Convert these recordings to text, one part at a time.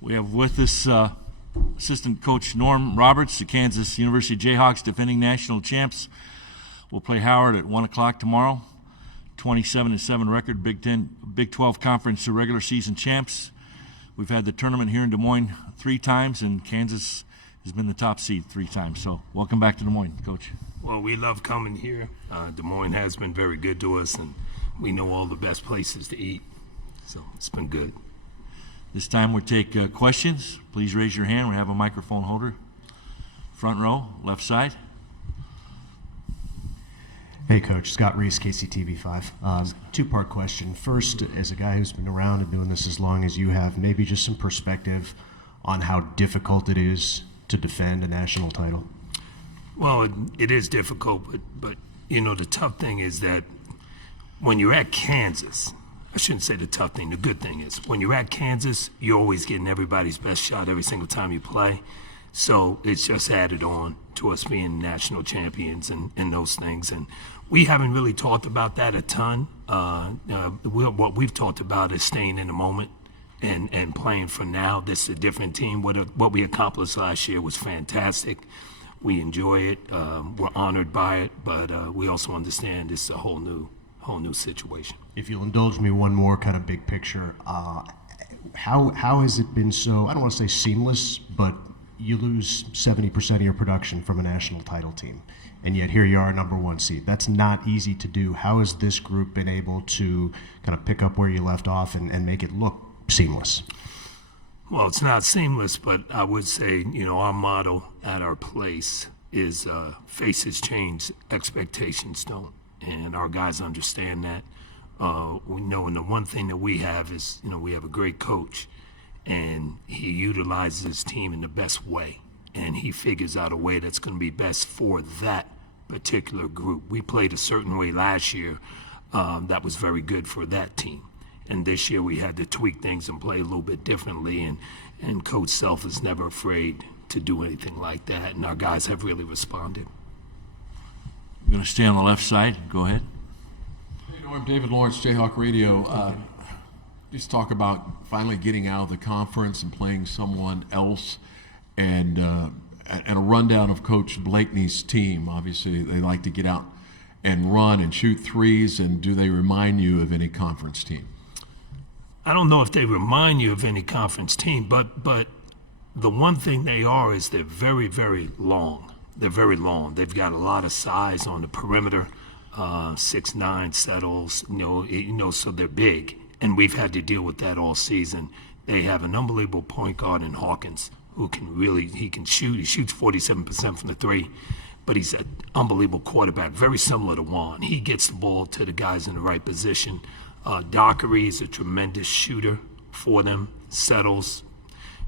We have with us assistant coach Norm Roberts, the Kansas University Jayhawks defending national champs. We'll play Howard at 1 o'clock tomorrow. 27-7 record, Big 12 Conference regular season champs. We've had the tournament here in Des Moines 3 times, and Kansas has been the top seed 3 times. So welcome back to Des Moines, Coach. Well, we love coming here. Des Moines has been very good to us, and we know all the best places to eat. So it's been good. This time we'll take questions. Please raise your hand. We have a microphone holder. Front row, left side. Hey, Coach. Scott Reese, KCTV5. Two-part question. First, as a guy who's been around and doing this as long as you have, maybe just some perspective on how difficult it is to defend a national title. Well, it is difficult, but you know, the tough thing is that when you're at Kansas, I shouldn't say the tough thing, the good thing is when you're at Kansas, you're always getting everybody's best shot every single time you play. So it's just added on to us being national champions and those things. And we haven't really talked about that a ton. What we've talked about is staying in the moment and playing for now. This is a different team. What we accomplished last year was fantastic. We enjoy it. We're honored by it, but we also understand this is a whole new situation. If you'll indulge me one more kind of big picture, how has it been so, I don't want to say seamless, but you lose 70% of your production from a national title team, and yet here you are, #1 seed. That's not easy to do. How has this group been able to kind of pick up where you left off and make it look seamless? Well, it's not seamless, but I would say, you know, our motto at our place is faces change, expectations don't. And our guys understand that. We know, and the one thing that we have is, you know, we have a great coach, and he utilizes his team in the best way, and he figures out a way that's going to be best for that particular group. We played a certain way last year that was very good for that team, and this year we had to tweak things and play a little bit differently, and Coach Self is never afraid to do anything like that, and our guys have really responded. I'm going to stay on the left side. Go ahead. Hey, Norm, David Lawrence, Jayhawk Radio. Just talk about finally getting out of the conference and playing someone else, and a rundown of Coach Blakeney's team. Obviously, they like to get out and run and shoot threes, and do they remind you of any conference team? I don't know if they remind you of any conference team, but the one thing they are is they're very, very long. They're very long. They've got a lot of size on the perimeter, 6'9" settles, you know, so they're big. And we've had to deal with that all season. They have an unbelievable point guard in Hawkins who he can shoot. He shoots 47% from the three, but he's an unbelievable quarterback, very similar to Juan. He gets the ball to the guys in the right position. Dockery is a tremendous shooter for them. Settles,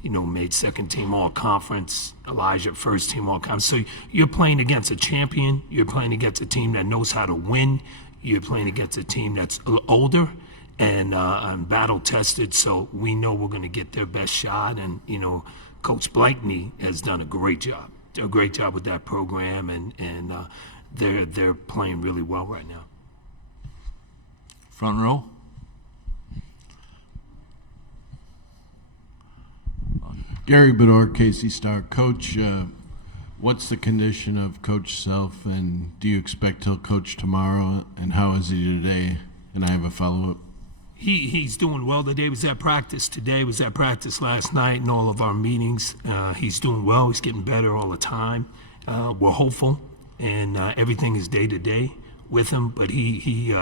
you know, made second team all-conference. Elijah, first team all-conference. So you're playing against a champion. You're playing against a team that knows how to win. You're playing against a team that's older and battle-tested. So we know we're going to get their best shot. And, you know, Coach Blakeney has done a great job. A great job with that program, and they're playing really well right now. Front row. Gary Bedore, KC Star. Coach, what's the condition of Coach Self, and do you expect he'll coach tomorrow, and how is he today? And I have a follow-up. He's doing well today. He was at practice today, was at practice last night, and all of our meetings. He's doing well. He's getting better all the time. We're hopeful, and everything is day to day with him. But he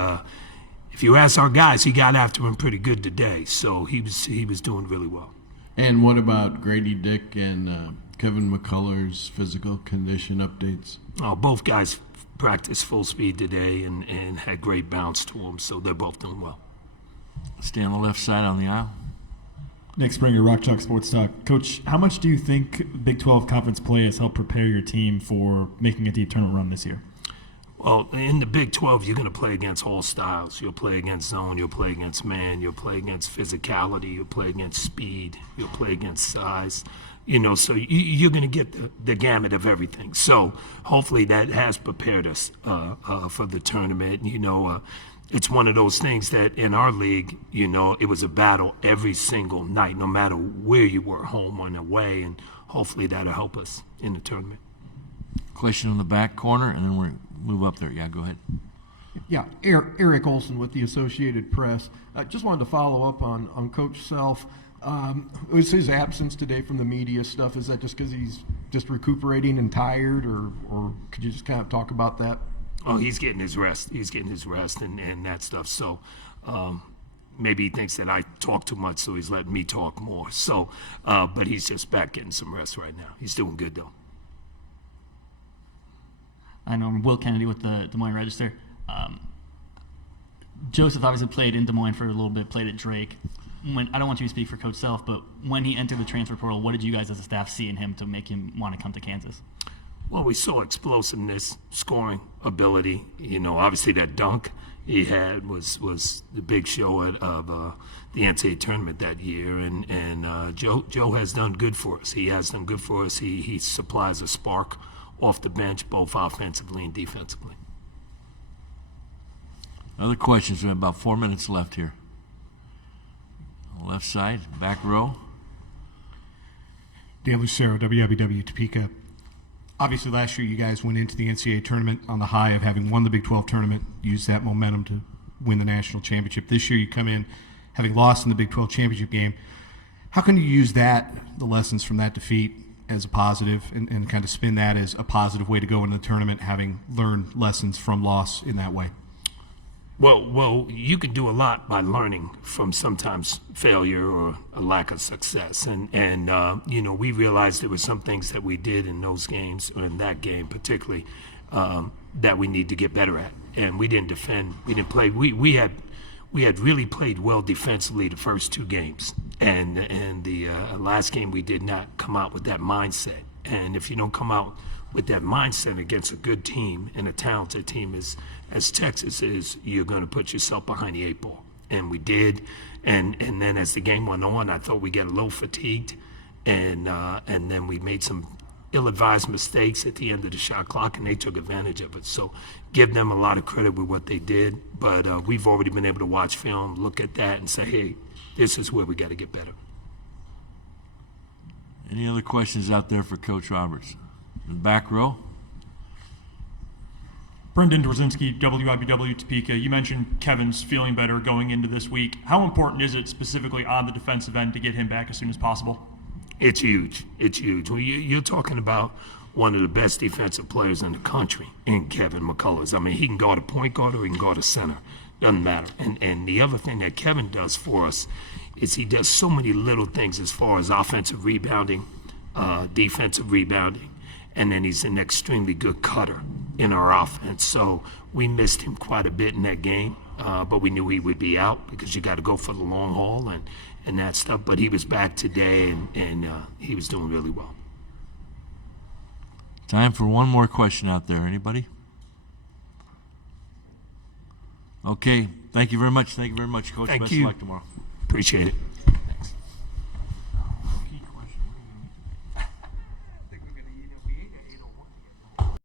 if you ask our guys, he got after him pretty good today. So he was doing really well. And what about Grady Dick and Kevin McCullers' physical condition updates? Both guys practiced full speed today and had great bounce to them, so they're both doing well. Stay on the left side on the aisle. Nick Springer, Rock Chalk Sports Talk. Coach, how much do you think Big 12 conference play has helped prepare your team for making a deep tournament run this year? Well, in the Big 12, you're going to play against all styles. You'll play against zone, you'll play against man, you'll play against physicality, you'll play against speed, you'll play against size. You know, so you're going to get the gamut of everything. So hopefully that has prepared us for the tournament. You know, it's one of those things that in our league, you know, it was a battle every single night, no matter where you were, home or away, and hopefully that'll help us in the tournament. Question on the back corner, and then we'll move up there. Yeah, go ahead. Yeah, Eric Olson with the Associated Press. I just wanted to follow up on Coach Self. Was his absence today from the media stuff, is that just because he's just recuperating and tired, or could you just kind of talk about that? Oh, he's getting his rest. He's getting his rest and that stuff. So maybe he thinks that I talk too much, so he's letting me talk more. So, but he's just back getting some rest right now. He's doing good, though. I know I'm Will Kennedy with the Des Moines Register. Joseph obviously played in Des Moines for a little bit, played at Drake. I don't want you to speak for Coach Self, but when he entered the transfer portal, what did you guys as a staff see in him to make him want to come to Kansas? Well, we saw explosiveness, scoring ability. You know, obviously that dunk he had was the big show of the NCAA tournament that year. And Joe has done good for us. He has done good for us. He supplies a spark off the bench, both offensively and defensively. Other questions? We have about 4 minutes left here. Left side, back row. Dan Lucero, WWW Topeka. Obviously, last year you guys went into the NCAA tournament on the high of having won the Big 12 tournament, used that momentum to win the national championship. This year you come in having lost in the Big 12 championship game. How can you use that, the lessons from that defeat, as a positive and kind of spin that as a positive way to go into the tournament, having learned lessons from loss in that way? Well, you can do a lot by learning from sometimes failure or a lack of success. And you know, we realized there were some things that we did in those games, or in that game particularly, that we need to get better at. And we didn't defend, we didn't play. We had really played well defensively the first two games. And the last game we did not come out with that mindset. And if you don't come out with that mindset against a good team and a talented team as Texas is, you're going to put yourself behind the eight ball. And we did. And then as the game went on, I thought we got a little fatigued. And then we made some ill-advised mistakes at the end of the shot clock, and they took advantage of it. So give them a lot of credit with what they did. But we've already been able to watch film, look at that, and say, hey, this is where we got to get better. Any other questions out there for Coach Roberts? In the back row. Brendan Dworzinski, WIBW Topeka. You mentioned Kevin's feeling better going into this week. How important is it specifically on the defensive end to get him back as soon as possible? It's huge. It's huge. Well, you're talking about one of the best defensive players in the country in Kevin McCullers. I mean, he can guard a point guard or he can guard a center. Doesn't matter. And the other thing that Kevin does for us is he does so many little things as far as offensive rebounding, defensive rebounding, and then he's an extremely good cutter in our offense. So we missed him quite a bit in that game, but we knew he would be out because you got to go for the long haul and that stuff. But he was back today, and he was doing really well. Time for one more question out there. Anybody? Okay. Thank you very much. Thank you very much, Coach. Thank Best you. of luck tomorrow. Appreciate it.